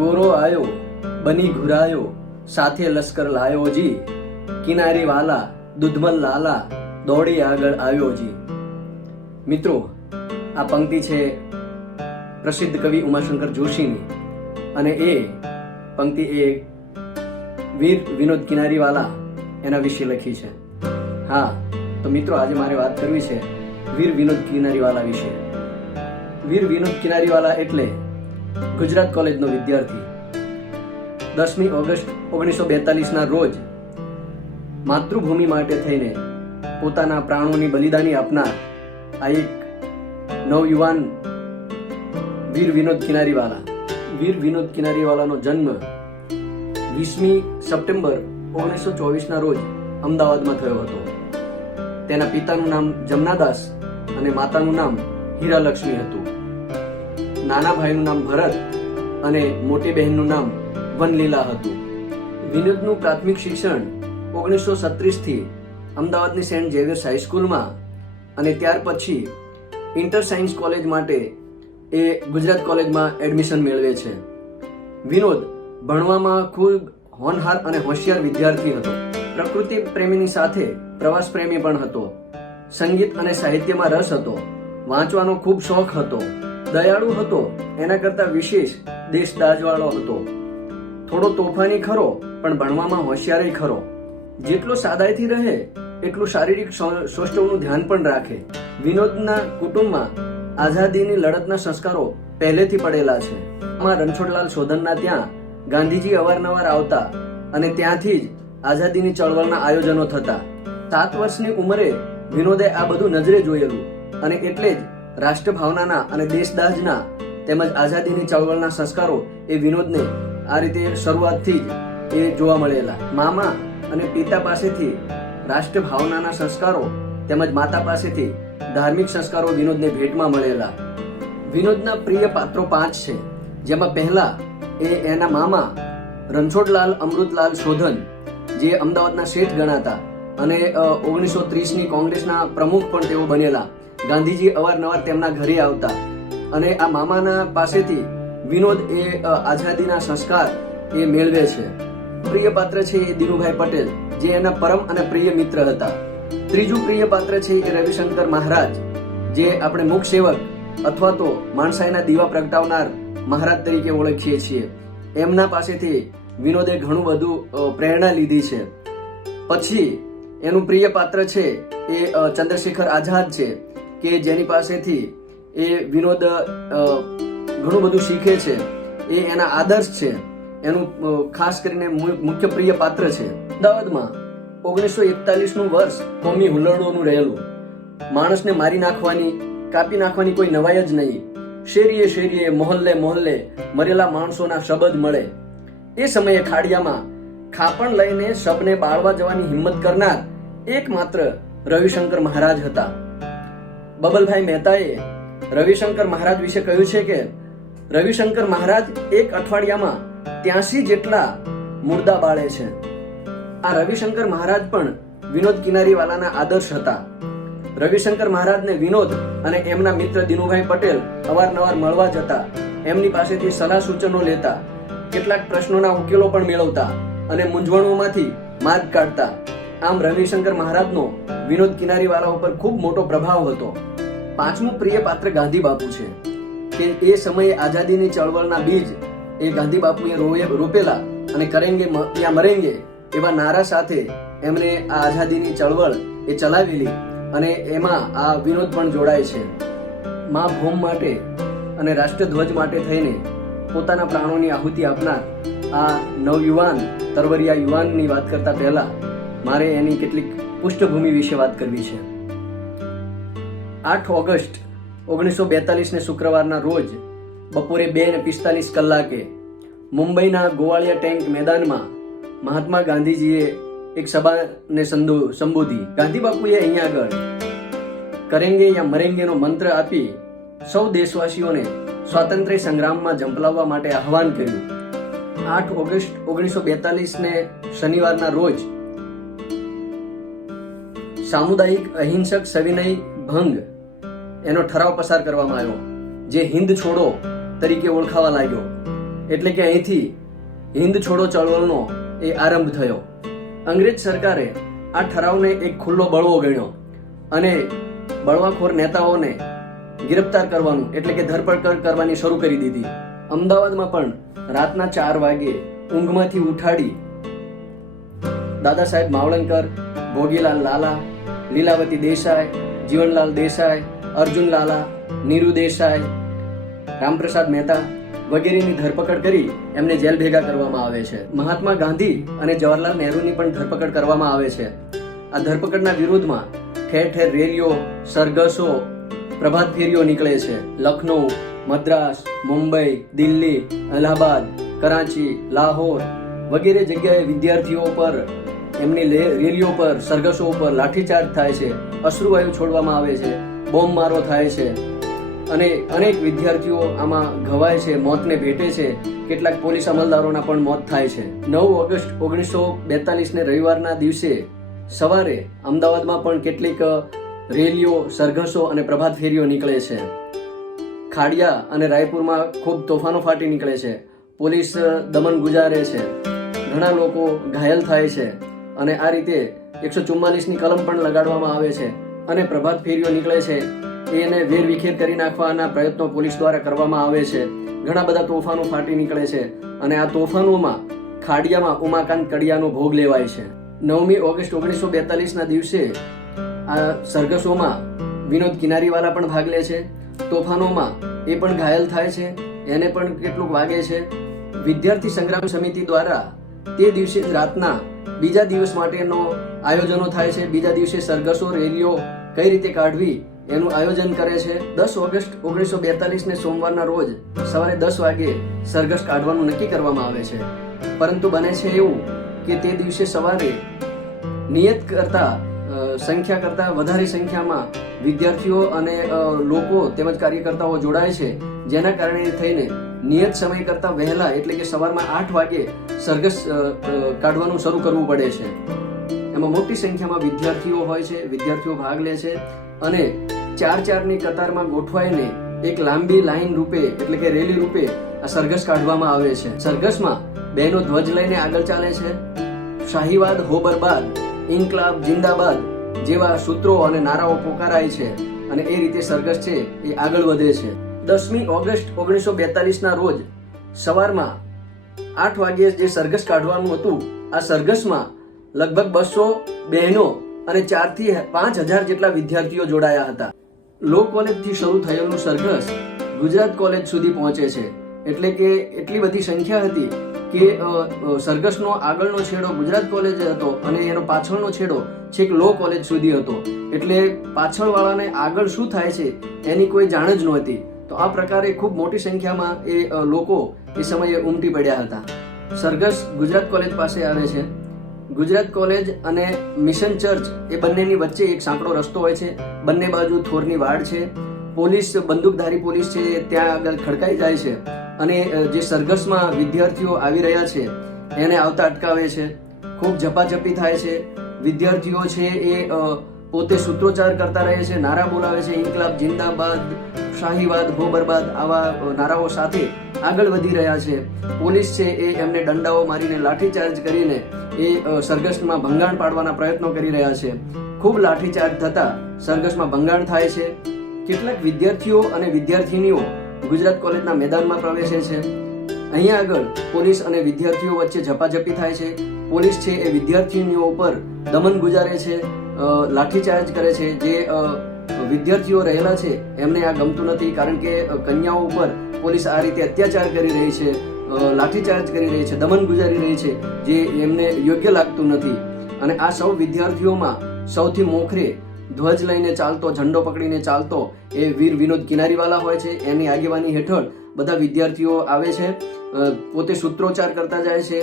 गोरो आयो बनी घुरायो સાથે લશ્કર લાયો જી, કિનારી વાલા દૂધમલ લાલા દોડી આગળ આવ્યો જી. મિત્રો, આ પંક્તિ છે પ્રસિદ્ધ કવિ ઉમાશંકર જોશીની અને એ પંક્તિ એ વીર વિનોદ કિનારીવાલા એના વિશે લખી છે. હા, તો મિત્રો આજે મારે વાત કરવી છે વીર વિનોદ કિનારીવાલા વિશે. વીર વિનોદ કિનારીવાલા એટલે ગુજરાત કોલેજનો વિદ્યાર્થી. 10મી ઓગસ્ટ 1942 રોજ માતૃભૂમિ માટે થઈને પોતાના પ્રાણોની બલિદાની આપનાર આ એક નવયુવાન વીર વિનોદ કિનારીવાલા. વીર વિનોદ કિનારીવાલાનો જન્મ 20મી સપ્ટેમ્બર 1924 રોજ અમદાવાદમાં થયો હતો. તેના પિતાનું નામ જમનાદાસ અને માતાનું નામ હીરાલક્ષ્મી હતું. નાના ભાઈનું નામ ભરત અને મોટી બહેનનું નામ વનલીલા હતું. વિનોદનું પ્રાથમિક શિક્ષણ 1936 થી અમદાવાદની સેન્ટ ઝેવિયર્સ હાઈસ્કૂલમાં અને ત્યાર પછી ઇન્ટર સાયન્સ કોલેજ માટે એ ગુજરાત કોલેજમાં એડમિશન મેળવે છે. વિનોદ ભણવામાં ખૂબ હોનહાર અને હોશિયાર વિદ્યાર્થી હતો. પ્રકૃતિ પ્રેમીની સાથે પ્રવાસ પ્રેમી પણ હતો. સંગીત અને સાહિત્યમાં રસ હતો. વાંચવાનો ખૂબ શોખ હતો. દયાળુ હતો. એના કરતા વિશેષ દેશદાઝવાળો હતો. થોડો તોફાની ખરો, પણ ભણવામાં હોશિયાર ખરો. જેટલો સાદાઈથી રહે એટલું શારીરિક સૌષ્ઠવનું ધ્યાન પણ રાખે. વિનોદના કુટુંબમાં આઝાદીની લડતના સંસ્કારો પહેલેથી પડેલા છે. રણછોડલાલ શોધનના ત્યાં ગાંધીજી અવારનવાર આવતા અને ત્યાંથી જ આઝાદીની ચળવળના આયોજનો થતા. 7 વર્ષની ઉંમરે વિનોદે આ બધું નજરે જોયેલું અને એટલે જ રાષ્ટ્રભાવનાના અને દેશદાઝના તેમજ આઝાદીની ચળવળના સંસ્કારો એ વિનોદને આ રીતે શરૂઆતથી જ એ જોવા મળેલા. મામા અને પિતા પાસેથી રાષ્ટ્રભાવનાના સંસ્કારો તેમજ માતા પાસેથી ધાર્મિક સંસ્કારો વિનોદને ભેટમાં મળેલા. વિનોદના પ્રિય પાત્રો 5 છે, જેમાં પહેલા એ એના મામા રણછોડલાલ અમૃતલાલ શોધન, જે અમદાવાદના શેઠ ગણાતા અને 1930ની કોંગ્રેસના પ્રમુખ પણ તેઓ બનેલા. ગાંધીજી અવારનવાર તેમના ઘરે આવતા અને આ મામાના પાસેથી વિનોદ એ આઝાદીના સંસ્કાર એ મેળવે છે. પ્રિય પાત્ર છે એ દિનુભાઈ પટેલ, જે એના પરમ અને પ્રિય મિત્ર હતા. ત્રીજું પ્રિય પાત્ર છે એ રવિશંકર મહારાજ, જે આપણે મુખ સેવક અથવા તો માણસાઈના દીવા પ્રગટાવનાર મહારાજ તરીકે ઓળખીએ છીએ. એમના પાસેથી વિનોદે ઘણું બધું પ્રેરણા લીધી છે. પછી એનું પ્રિય પાત્ર છે એ ચંદ્રશેખર આઝાદ છે, કે જેની પાસેથી એ વિનોદ ઘણું બધું શીખે છે. એ એના આદર્શ છે. એનું ખાસ કરીને મુખ્ય પ્રિય પાત્ર છે. અમદાવાદમાં 1941નું વર્ષ કોમી હુલ્લડોનું રહેલું. માણસને મારી નાખવાની, કાપી નાખવાની કોઈ નવાઈ જ નહીં. શેરીએ શેરીએ, મોહલ્લે મોહલ્લે મરેલા માણસોના શબદ મળે. એ સમયે ખાડિયામાં ખાપણ લઈને શબને બાળવા જવાની હિંમત કરનાર એકમાત્ર રવિશંકર મહારાજ હતા. બબલભાઈ મહેતાએ રવિશંકર મહારાજ વિશે કહ્યું છે કે રવિશંકર મહારાજ એક અઠવાડિયામાં 83 જેટલા મુર્દા બાળે છે. આ રવિશંકર મહારાજ પણ વિનોદ કિનારીવાલાના આદર્શ હતા. રવિશંકર મહારાજને વિનોદ અને એમના મિત્ર દિનુભાઈ પટેલ અવારનવાર મળવા જતા, એમની પાસેથી સલાહ સૂચનો લેતા, કેટલાક પ્રશ્નોના ઉકેલો પણ મેળવતા અને મૂંઝવણોમાંથી માર્ગ કાઢતા. આમ રવિશંકર મહારાજનો વિનોદ કિનારીવાલા ઉપર ખૂબ મોટો પ્રભાવ હતો. 5મું પ્રિય પાત્ર ગાંધી બાપુ છે, કે એ સમયે આઝાદીની ચળવળના બીજ એ ગાંધી બાપુએ રોપેલા અને કરેંગે યા મરેંગે એવા નારા સાથે એમણે આ આઝાદીની ચળવળ એ ચલાવેલી અને એમાં આ વિનોદ પણ જોડાય છે. મા ભૂમ માટે અને રાષ્ટ્રધ્વજ માટે થઈને પોતાના પ્રાણોની આહુતિ આપનાર આ નવયુવાન તરવરિયા યુવાનની વાત કરતા પહેલા મારે એની કેટલીક પૃષ્ઠભૂમિ વિશે વાત કરવી છે. 8 ઓગસ્ટ 1942 શુક્રવારના રોજ બપોરે 2:45 કલાકે મુંબઈના ગોવાળિયા ટેન્ક મેદાનમાં મહાત્મા ગાંધીજીએ એક સભાને સંબોધી. ગાંધી બાપુએ અહીંયા આગળ કરેંગે યા મરેંગેનો મંત્ર આપી સૌ દેશવાસીઓને સ્વાતંત્ર્ય સંગ્રામમાં ઝંપલાવવા માટે આહવાન કર્યું. 8 ઓગસ્ટ 1942 શનિવારના રોજ સામુદાયિક અહિંસક સવિનય ભંગ એનો ઠરાવ પસાર કરવામાં આવ્યો, જે હિન્દ છોડો તરીકે ઓળખાવા લાગ્યો. એટલે કે અહીંથી હિન્દ છોડો ચળવળનો એ આરંભ થયો. અંગ્રેજ સરકારે આ ઠરાવને એક ખુલ્લો બળવો ગણ્યો અને બળવાખોર નેતાઓને ગિરફ્તાર કરવાનું એટલે કે ધરપકડ કરવાની શરૂ કરી દીધી. અમદાવાદમાં પણ રાતના 4 વાગે ઊંઘમાંથી ઉઠાડી દાદા સાહેબ માવલંકર, ભોગીલાલ લાલા, લીલાવતી દેસાઈ, જીવનલાલ દેસાઈ, અર્જુન લાલા, નીરુ દેસાઈ, રામપ્રસાદ મહેતા વગેરેની ધરપકડ કરી એમને જેલ ભેગા કરવામાં આવે છે. મહાત્મા ગાંધી અને જવાહરલાલ નહેરુની પણ ધરપકડ કરવામાં આવે છે. આ ધરપકડના વિરોધમાં ઠેર ઠેર રેલીઓ, સરઘસો, પ્રભાત ફેરીઓ નીકળે છે. લખનઉ, મદ્રાસ, મુંબઈ, દિલ્હી, અલ્હાબાદ, કરાચી, લાહોર વગેરે જગ્યાએ વિદ્યાર્થીઓ પર એમની રેલીઓ પર, સરઘસો ઉપર લાઠીચાર્જ થાય છે, અશ્રુવાયુ છોડવામાં આવે છે, બોમ્બ મારો થાય છે અને અનેક વિદ્યાર્થીઓ આમાં ઘવાય છે, મોતને ભેટે છે. કેટલાક પોલીસ અમલદારોના પણ મોત થાય છે. 9 ઓગસ્ટ 1942 રવિવારના દિવસે સવારે અમદાવાદમાં પણ કેટલીક રેલીઓ, સરઘસો અને પ્રભાત ફેરીઓ નીકળે છે. ખાડિયા અને રાયપુરમાં ખૂબ તોફાનો ફાટી નીકળે છે. પોલીસ દમન ગુજારે છે. ઘણા લોકો ઘાયલ થાય છે અને આ રીતે 144ની કલમ પણ લગાડવામાં આવે છે અને પ્રભાત ફેરીઓ નીકળે છે. એને વેરવિખેર કરી નાખવાના પ્રયત્નો પોલીસ દ્વારા કરવામાં આવે છે. ઘણા બધા તોફાનો ફાટી નીકળે છે અને આ તોફાનોમાં ખાડિયામાં ઉમાકાંત કડિયાનો ભોગ લેવાય છે. 9મી ઓગસ્ટ 1942ના દિવસે આ સરઘસોમાં વિનોદ કિનારીવાલા પણ ભાગ લે છે. તોફાનોમાં એ પણ ઘાયલ થાય છે, એને પણ કેટલુંક વાગે છે. વિદ્યાર્થી સંગ્રામ સમિતિ દ્વારા તે દિવસે રાતના બીજા દિવસ માટેનો આયોજનો થાય છે. બીજા દિવસે સરઘસો, રેલીઓ કઈ રીતે કાઢવી એનું આયોજન કરે છે. 10 ઓગસ્ટ 1942ને સોમવારના રોજ સવારે 10 વાગે સરઘસ કાઢવાનું નક્કી કરવામાં આવે છે. પરંતુ બને છે એવું કે તે દિવસે સવારે નિયત કરતા સંખ્યા કરતા વધારે સંખ્યામાં વિદ્યાર્થીઓ અને લોકો તેમજ કાર્યકર્તાઓ જોડાય છે, જેના કારણે થઈને નિયત સમય કરતા વહેલા એટલે કે સવારમાં 8 વાગે સરઘસ કાઢવાનું શરૂ કરવું પડે છે. એમાં મોટી સંખ્યામાં વિદ્યાર્થીઓ હોય છે, વિદ્યાર્થીઓ ભાગ લે છે અને 4-4ની કતારમાં ગોઠવાઈને એક લાંબી લાઈન રૂપે એટલે કે રેલી રૂપે આ સરઘસ કાઢવામાં આવે છે. સરઘસમાં બહેનો ધ્વજ લઈને આગળ ચાલે છે. શાહીવાદ હો બરબાદ, ઇન્કલાબ જિંદાબાદ જેવા સૂત્રો અને નારાઓ પોકારાય છે અને એ રીતે સરઘસ છે એ આગળ વધે છે. 10મી ઓગસ્ટ 1942ના રોજ સવારમાં 8 વાગ્યે જે સરઘસ કાઢવાનું હતું, આ સરઘસમાં લગભગ 200 બહેનો અને 4 થી 5000 જેટલા વિદ્યાર્થીઓ જોડાયા હતા. લો કોલેજથી શરૂ થયેલું સરઘસ ગુજરાત કોલેજ સુધી પહોંચે છે. એટલે કે એટલી બધી સંખ્યા હતી કે સરઘસનો આગળનો છેડો ગુજરાત કોલેજ હતો અને એનો પાછળનો છેડો છેક લો કોલેજ સુધી હતો. એટલે પાછળવાળાને આગળ શું થાય છે એની કોઈ જાણ જ નહોતી. તો આ પ્રકારે ખૂબ મોટી સંખ્યામાં એ લોકો એ સમયે ઉમટી પડ્યા હતા. સરઘસ ગુજરાત કોલેજ પાસે આવે છે. ગુજરાત કોલેજ અને મિશન ચર્ચ એ બંનેની વચ્ચે એક સાંકડો રસ્તો હોય છે. બંને બાજુ થોરની વાડ છે. પોલીસ, બંદૂકધારી પોલીસ છે ત્યાં આગળ ખડકાઈ જાય છે અને જે સરઘસમાં વિદ્યાર્થીઓ આવી રહ્યા છે એને આવતા અટકાવે છે. ખૂબ ઝપાઝપી થાય છે. વિદ્યાર્થીઓ છે એ પોતે સૂત્રોચ્ચાર કરતા રહે છે, નારા બોલાવે છે. ઇન્કલાબ જિંદાબાદ, શાહીવાદ હો બરબાદ આવા નારાઓ સાથે આગળ વધી રહ્યા છે. પોલીસ છે એ એમને દંડાઓ મારીને લાઠીચાર્જ કરીને એ સરઘસમાં ભંગાણ પાડવાના પ્રયત્નો કરી રહ્યા છે. ખૂબ લાઠીચાર્જ થતા સરઘસમાં ભંગાણ થાય છે. કેટલાક વિદ્યાર્થીઓ અને વિદ્યાર્થિનીઓ ગુજરાત કોલેજના મેદાનમાં પ્રવેશે છે. અહીંયા આગળ પોલીસ અને વિદ્યાર્થીઓ વચ્ચે ઝપાઝપી થાય છે. પોલીસ છે એ વિદ્યાર્થીનીઓ ઉપર દમન ગુજારે છે, લાઠીચાર્જ કરે છે. જે વિદ્યાર્થીઓ રહેલા છે એમને આ ગમતું નથી, કારણ કે કન્યાઓ ઉપર પોલીસ આ રીતે અત્યાચાર કરી રહી છે, લાઠીચાર્જ કરી રહી છે, દમન ગુજારી રહી છે, જે એમને યોગ્ય લાગતું નથી. અને આ સૌ વિદ્યાર્થીઓમાં સૌથી મોખરે ધ્વજ લઈને ચાલતો, ઝંડો પકડીને ચાલતો એ વીર વિનોદ કિનારીવાલા હોય છે. એની આગેવાની હેઠળ બધા વિદ્યાર્થીઓ આવે છે, પોતે સૂત્રોચ્ચાર કરતા જાય છે,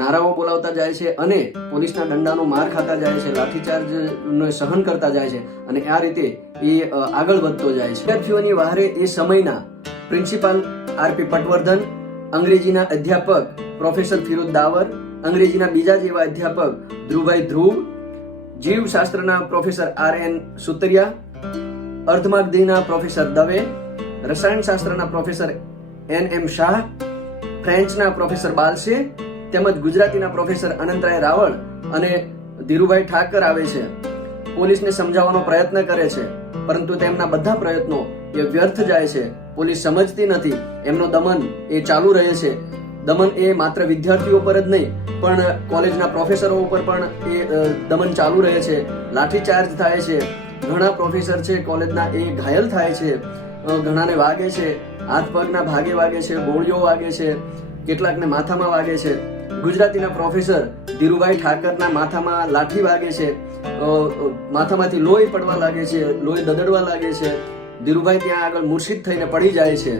નારાઓ બોલાવતા જાય છે અને પોલીસના દંડાનો માર ખાતા જાય છે, લાઠીચાર્જને સહન કરતા જાય છે અને આ રીતે એ આગળ વધતો જાય છે. વિદ્યાર્થીઓની વહારે એ સમયના પ્રિન્સિપાલ આરપી પટવર્ધન, અંગ્રેજીના અધ્યાપક પ્રોફેસર ફિરોઝ દાવર, અંગ્રેજીના બીજા જેવા અધ્યાપક ધ્રુવભાઈ ધ્રુવ, જીવશાસ્ત્રના પ્રોફેસર RN સુતરિયા, અર્ધમાગધીના પ્રોફેસર દવે, રસાયણશાસ્ત્રના પ્રોફેસર NM શાહ, ફ્રેન્ચના પ્રોફેસર બાલસે તેમજ ગુજરાતીના પ્રોફેસર અનંતરાય રાવળ અને ધીરુભાઈ ઠાકર આવે છે. પોલીસને સમજાવવાનો પ્રયત્ન કરે છે, પરંતુ તેમના બધા પ્રયત્નો એ વ્યર્થ જાય છે. પોલીસ સમજતી નથી. એમનો દમન એ ચાલુ રહે છે. દમન એ માત્ર વિદ્યાર્થીઓ પર જ નહીં પણ કોલેજના પ્રોફેસરો ઉપર પણ એ દમન ચાલુ રહે છે. લાઠીચાર્જ થાય છે. ઘણા પ્રોફેસર છે કોલેજના એ ઘાયલ થાય છે. ઘણાને વાગે છે, હાથ પગના ભાગે વાગે છે, ગોળીઓ વાગે છે, કેટલાકને માથામાં વાગે છે. ગુજરાતીના પ્રોફેસર ધીરુભાઈ ઠાકરના માથામાં લાઠી વાગે છે, માથામાંથી લોહી પડવા લાગે છે, લોહી દદડવા લાગે છે. ધીરુભાઈ ત્યાં આગળ મૂર્છિત થઈને પડી જાય છે.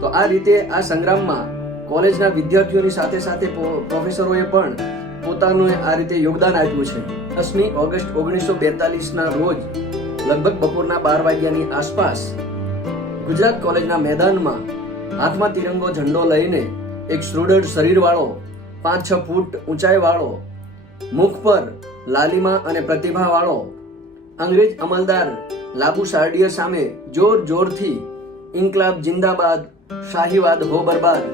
તો આ રીતે આ સંગ્રામમાં કોલેજના વિદ્યાર્થીઓની સાથે સાથે પ્રોફેસરોએ પણ પોતાનું આ રીતે યોગદાન આપ્યું છે. 10મી ઓગસ્ટ 1942ના રોજ લગભગ બપોરના 12 વાગ્યાની આસપાસ ગુજરાત કોલેજના મેદાનમાં હાથમાં તિરંગો ઝંડો લઈને એક સુદૃઢ શરીરવાળો, 5-6 ફૂટ ઊંચાઈવાળો, મુખ પર લાલિમા અને પ્રતિભાવાળો અંગ્રેજ અમલદાર લાબુ સારડિયર સામે જોરથી ઇન્કલાબ જિંદાબાદ, શાહીવાદ હો બરબાદ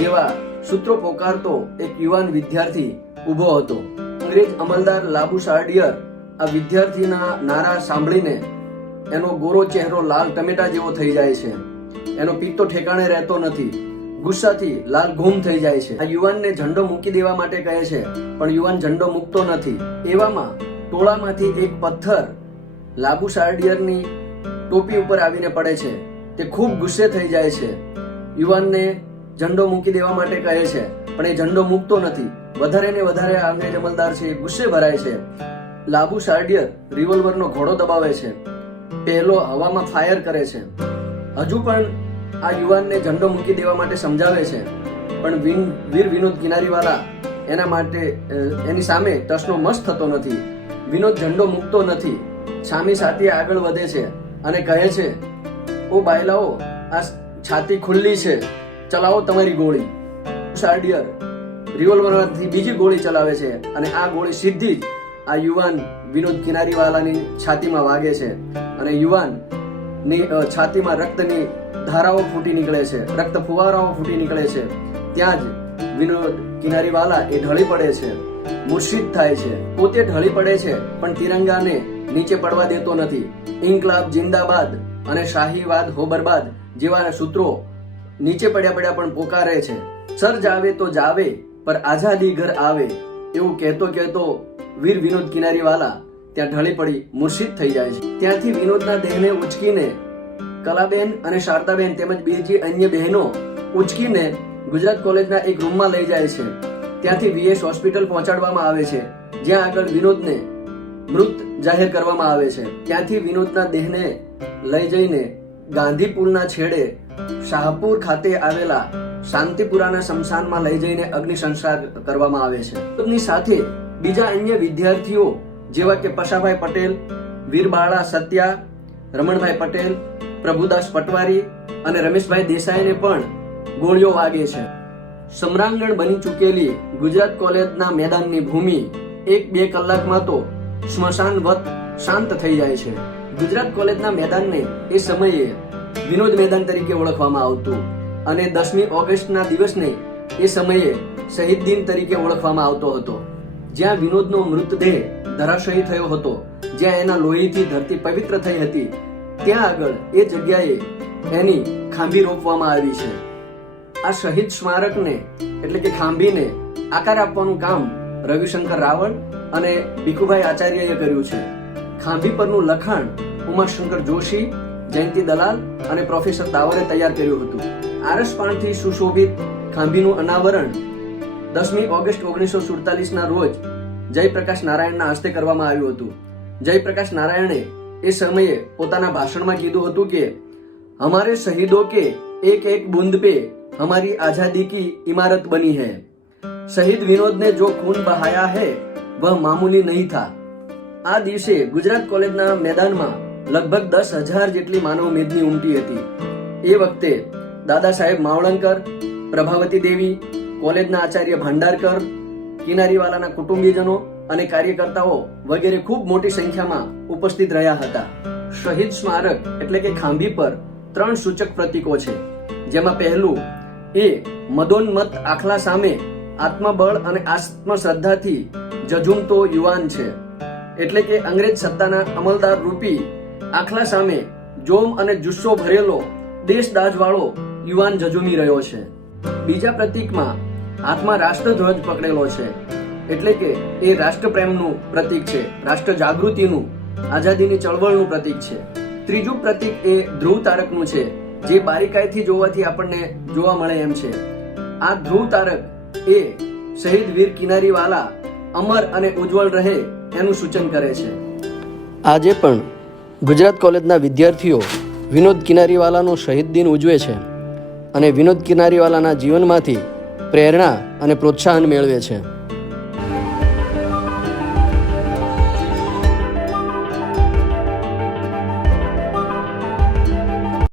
જેવા સૂત્રો પોકારતો એક યુવાન વિદ્યાર્થી ઊભો હતો. અંગ્રેજ અમલદાર લાબુ સારડિયર આ વિદ્યાર્થીના નારા સાંભળીને એનો ગોરો ચહેરો લાલ ટમેટા જેવો થઈ જાય છે. એનો પિત્તો ઠેકાણે રહેતો નથી. ગુસ્સાથી લાલ ઘૂમ થઈ જાય છે. આ યુવાનને ઝંડો મૂકી દેવા માટે કહે છે, પણ યુવાન ઝંડો મૂકતો નથી. એવામાં ટોળામાંથી એક પથ્થર લાબુ સારડિયરની ટોપી ઉપર આવીને પડે છે. તે ખૂબ ગુસ્સે થઈ જાય છે. યુવાનને ઝંડો મૂકી દેવા માટે કહે છે, પણ એ ઝંડો મૂકતો નથી. વધારે ને વધારે અંગ્રેજ અમલદાર છે ગુસ્સે ભરાય છે. લાબુ સારડિયર રિવોલ્વરનો ઘોડો દબાવે છે. પહેલો હવામાં ફાયર કરે છે. હજુ પણ આ યુવાનને ઝંડો મૂકી દેવા માટે સમજાવે છે, પણ વીર વિનોદ કિનારીવાલા એની સામે ટસનો મસ થતો નથી. વિનોદ ઝંડો મૂકતો નથી. સામી સાથી આગળ વધે છે અને કહે છે, ઓ બાયલાઓ, આ છાતી ખુલ્લી છે, ચલાવો તમારી ગોળી. સારડિયર રિવોલ્વરથી બીજી ગોળી ચલાવે છે અને આ ગોળી સીધી જ આ યુવાન વિનોદ કિનારીવાલાની છાતીમાં વાગે છે અને યુવાનની છાતીમાં રક્તની ધારાઓ ફૂટી નીકળે છે, રક્ત ફુવારાઓ ફૂટી નીકળે છે. ત્યાં જ વિનોદ કિનારીવાલા એ ઢળી પડે છે, મૂર્છિત થાય છે. પોતે ઢળી પડે છે પણ તિરંગાને નીચે પડવા દેતો નથી. ઇન્કલાબ જિંદાબાદ અને શાહીવાદ હો બરબાદ જેવા સૂત્રો નીચે પડ્યા પણ પોકારે છે. સર જાવે તો જાવે પર આઝાદી ઘર આવે એવું કહેતો વીર વિનોદ કિનારીવાલા ત્યાં ઢળી પડી મૂર્છિત થઈ જાય છે. ત્યાંથી વિનોદના દેહને ઉચકીને કલાબેન અને શારદાબેન તેમજ બીજી અન્ય બહેનો ઉચકીને ગુજરાત કોલેજના એક રૂમમાં લઈ જાય છે. ત્યાંથી વીએસ હોસ્પિટલ પહોંચાડવામાં આવે છે, જ્યાં આગળ વિનોદને મૃત જાહેર કરવામાં આવે છે. ત્યાંથી વિનોદના દેહને લઈ જઈને ગાંધી પુલના છેડે શાહપુર ખાતે આવેલા શાંતિપુરાના સ્મશાનમાં લઈ જઈને અગ્નિ સંસ્કાર કરવામાં આવે છે. વિનોદની સાથે બીજા અન્ય વિદ્યાર્થીઓ જેવા કે પશાભાઈ પટેલ, વીરબાળા સત્યા, રમણભાઈ પટેલ, પ્રભુદાસ પટવારી અને રમેશભાઈ દેસાઈને પણ ગોળીઓ વાગે છે. સમરાંગણ બની ચૂકેલી ગુજરાત કોલેજના મેદાનની ભૂમિ 1-2 કલાકમાં તો સ્મશાનવત શાંત થઈ જાય છે. ગુજરાત કોલેજના મેદાનને એ સમયે વિનોદ મેદાન તરીકે ઓળખવામાં આવતું અને 10મી ઓગસ્ટના દિવસને એ સમયે શહીદ દિન તરીકે ઓળખવામાં આવતો હતો. જ્યાં વિનોદનો મૃતદેહ ધરાશયી થયો હતો, જ્યાં એના લોહીથી ધરતી પવિત્ર થઈ હતી, ત્યાં આગળ એ જગ્યાએ એની ખાંભી રોપવામાં આવી છે. આ શહીદ સ્મારકને એટલે કે ખાંભીને આકાર આપવાનું કામ રવિશંકર રાવળ અને ભીખુભાઈ આચાર્યએ કર્યું છે. ખાંભી પરનું લખાણ ઉમાશંકર જોશી, જયંતિ દલાલ અને પ્રોફેસર દાવરે તૈયાર કર્યું હતું. આરસપાણથી સુશોભિત ખાંભીનું અનાવરણ 10મી ઓગસ્ટ 1947ના રોજ જયપ્રકાશ નારાયણના હસ્તે કરવામાં આવ્યું હતું. જયપ્રકાશ નારાયણે એ સમયે પોતાના ભાષણમાં કીધું હતું કે હમારે શહીદો કે એક એક બૂંદ पे हमारी आजादी की इमारत बनी है. शहीद विनोद ने जो खून बहाया है वह मामूली नहीं था. આ દિવસે ગુજરાત કોલેજના મેદાનમાં લગભગ 10,000 જેટલી માનવ મેદની ઉમટી હતી. એ વખતે દાદા સાહેબ માવળંકર, પ્રભાવતી દેવી, કોલેજના આચાર્ય ભાંડારકર, કિનારીવાલાના કુટુંબીજનો અને કાર્યકર્તાઓ વગેરે ખૂબ મોટી સંખ્યામાં ઉપસ્થિત રહ્યા હતા. શહીદ સ્મારક એટલે કે ખાંભી પર 3 સૂચક પ્રતીકો છે, જેમાં પહેલું એ મદોન્મત્ત આખલા સામે આત્મબળ અને આત્મશ્રદ્ધાથી ઝઝૂમતો યુવાન છે. એટલે કે અંગ્રેજ સત્તાના અમલદાર રૂપી આખલા સામે જોમ અને જુસ્સો ભરેલો દેશદાઝવાળો યુવાન ઝઝૂમી રહ્યો છે. બીજા પ્રતીકમાં હાથમાં રાષ્ટ્રધ્વજ પકડેલો છે, એટલે કે એ રાષ્ટ્રપ્રેમનું પ્રતીક છે, રાષ્ટ્ર જાગૃતિનું, આઝાદીની ચળવળનું પ્રતીક છે. ત્રીજું પ્રતીક એ ધ્રુવ તારકનું છે, જે બારીકાઈથી જોવાથી આપણને જોવા મળે એમ છે. આ ધ્રુવ તારક એ શહીદ વીર કિનારીવાલા અમર અને ઉજ્જવળ રહે એનું સૂચન કરે છે. આજે પણ ગુજરાત કોલેજના વિદ્યાર્થીઓ વિનોદ કિનારીવાલાનો શહીદ દિન ઉજવે છે અને વિનોદ કિનારીવાલાના જીવનમાંથી પ્રેરણા અને પ્રોત્સાહન મેળવે છે.